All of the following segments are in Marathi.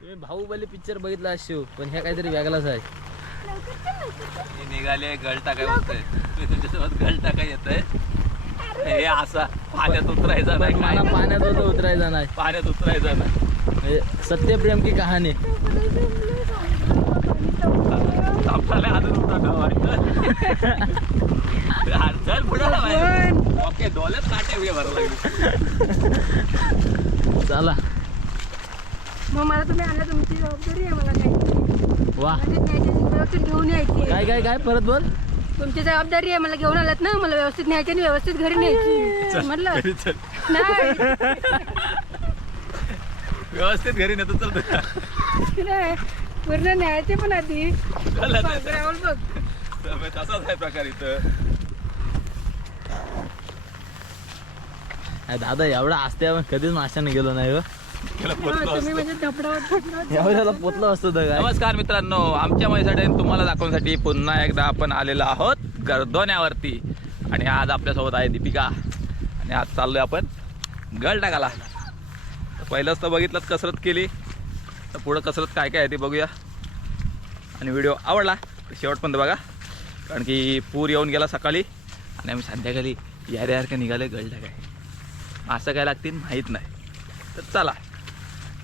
तुम्ही बाहुबली पिक्चर बघितला शिव पण ह्या काहीतरी वेगळाच आहे. हे निघाले गळ टाकाय बोलतोय मी तुमच्यासोबत गळ टाकाय येतोय? हे असा पाण्यात उतरायचा नाही काय पाण्यात होतं उतरायचं नाही. पाण्यात उतरायचा नाही. म्हणजे सत्यप्रेम की कहाणी आपल्याला अजून उठा चल पुढे ओके डोल्यात काटे उभे भरावं लागले. चला. मग मला तुम्ही आणला तुमची जबाबदारी आहे मला काय वा. म्हणजे न्यायची व्यवस्थित घेऊन यायची काय काय काय? परत बोल. तुमची जबाबदारी आहे मला घेऊन आलात ना मला व्यवस्थित न्यायची आणि व्यवस्थित घरी न्यायची. म्हटलं. व्यवस्थित घरी नेतो चल नाही. पूर्ण न्यायचे पण आधी. बघ. तसाच आहे प्रकार इथं. दादा एवढा असते आपण कधीच माशाने गेलो नाही म्हणजे धपडावत एवढ्याला पोचलो असतो तर काय? नमस्कार मित्रांनो आमच्या माझ्यासाठी आणि तुम्हाला दाखवण्यासाठी पुन्हा एकदा आपण आलेलो आहोत गर्दोण्यावरती आणि आज आपल्यासोबत आहे दीपिका. आणि आज चाललोय आपण गळ टाकाला तर पहिलंच तर बघितलं कसरत केली. तर पुढं कसरत काय काय आहे ते बघूया. आणि व्हिडिओ आवडला तर शेवटपर्यंत बघा. कारण की पूर येऊन गेला सकाळी. आणि आम्ही संध्याकाळी यार निघाले गळ टाकाय असं काय लागतील माहीत नाही. तर चला.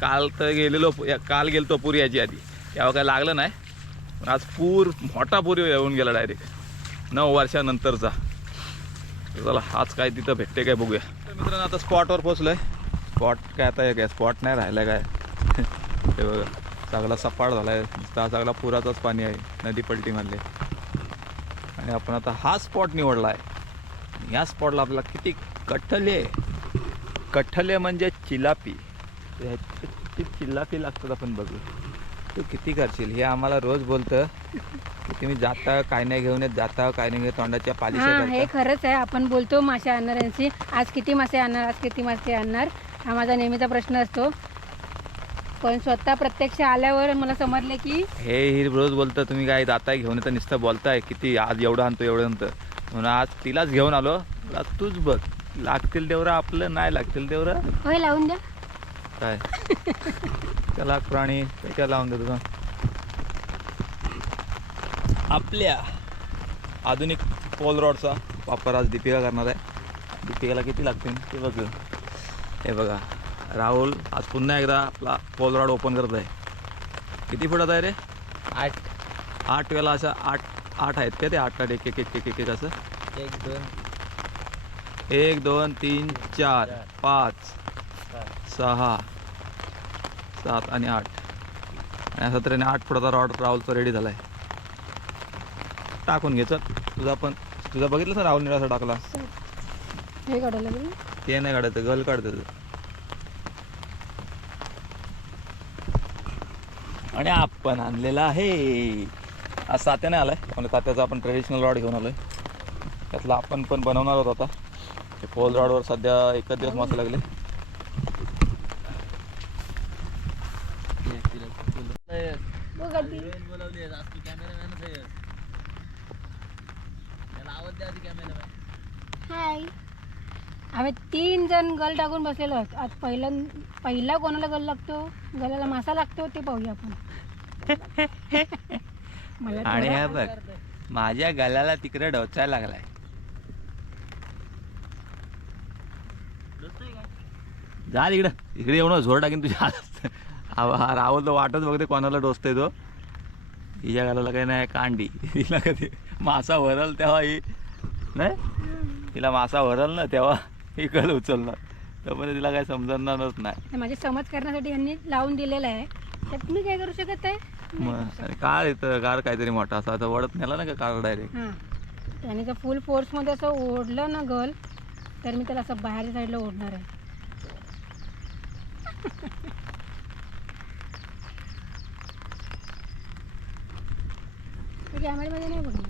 काल तर गेलेलो या- काल गेलतो पूर याची आधी. तेव्हा काय लागलं नाही. पण आज पूर मोठा पूर येऊन गेला डायरेक्ट नऊ वर्षानंतरचा. चला आज काय तिथं भेटते काय बघूया. तर मित्रांनो आता स्पॉटवर पोचलो आहे स्पॉट काय आता काय स्पॉट नाही राहिला काय. ते बघा चांगला सपाट झाला आहे नुसता चांगला पुराचाच पाणी आहे नदी पलटीमधले आणि आपण आता हा स्पॉट निवडला आहे या स्पॉटला आपल्याला किती कठ्ठले कठ्ठले म्हणजे चिलापी. चिल्लापी लागतात आपण बघू. तू किती करशील? हे आम्हाला रोज बोलतं. की तुम्ही जाता काय नाही घेऊन येत जाता काय नाही घेऊन तोंडाच्या हा पालिशा हे करता. खरंच आहे. आपण बोलतो मासे आणणाऱ्यांशी आज किती मासे आणणार आज किती मासे आणणार? हा माझा नेहमीचा प्रश्न असतो. पण स्वतः प्रत्यक्ष आल्यावर मला समजले की हे ही रोज बोलतं तुम्ही काय जाताय घेऊन येतं नुसतं बोलताय. किती आज एवढं आणतो एवढं आणतं. म्हणून आज तिलाच घेऊन आलो. आता तूच बघ. लागतील तेवढं आपलं नाही लागतील तेवढं. होय लावून द्या. काय? त्याला प्राणी काय लावून देतो आपल्या आधुनिक पोल रॉडचा वापर आज दीपिका करणार आहे. दीपिकाला किती लागतील ते बघ हे बघा राहुल आज पुन्हा एकदा आपला पोल रॉड ओपन करत आहे. किती फुटात आहे रे? आठ. आठ वेळा असं आठ आठ आहेत का ते? आठ आठ एक एक एक एक एक असं? एक दोन. एक दोन तीन चार. पाच. सहा सात आणि आठ. आणि असं तऱ्हेने आठ फुटाचा रॉड राहुलचा रेडी झाला आहे टाकून घे चल. तुझा पण तुझा बघितलं सर राहुल निळासा टाकला? हे काढायला ते नाही काढायचं गल काढतं आणि आपण आणलेला आहे. आज तात्याने आलाय. म्हणजे तात्याचा आपण ट्रेडिशनल रॉड घेऊन आलोय. त्यातला आपण पण बनवणार होतो आता. पोल रॉडवर सध्या एकच दिवस मासे लागले बघ आधी. बोलावली आज तू कॅमेरामॅनच आहे त्याला आवड द्या आधी कॅमेरामॅन हाय आम्ही तीन जण गल टाकून बसलेलो आहोत. आज पहिला पहिला कोणाला गल लागतो? गलाला मासा लागतो? ते पाहूया आपण. मला आणि हा बघ माझ्या गळ्याला तिकडे डोचायला लागलाय. जा इकडं इकडे येऊन झोर टाकीन तुझ्या हातात. हा हा राहुल तो वाटच बघते कोणाला डोसतोय तो. हिच्या गालाला काही नाही कांडी. तिला कधी मासा भरल तेव्हा ही नाही? तिला मासा भरल ना तेव्हा ही कल उचलणार. तोपर्यंत तिला काही समजणारच नाही. माझे समज करण्यासाठी यांनी लावून दिलेलं आहे. त्यात मी काय करू शकत आहे? आणि कार येतं कार काहीतरी मोठा असा आता वडत नेला ना का कार डायरेक्ट त्याने जर फुल फोर्समध्ये असं ओढलं ना गल तर मी त्याला असं बाहेरच्या साईडला ओढणार आहे. कॅमेऱ्यामध्ये नाही बघ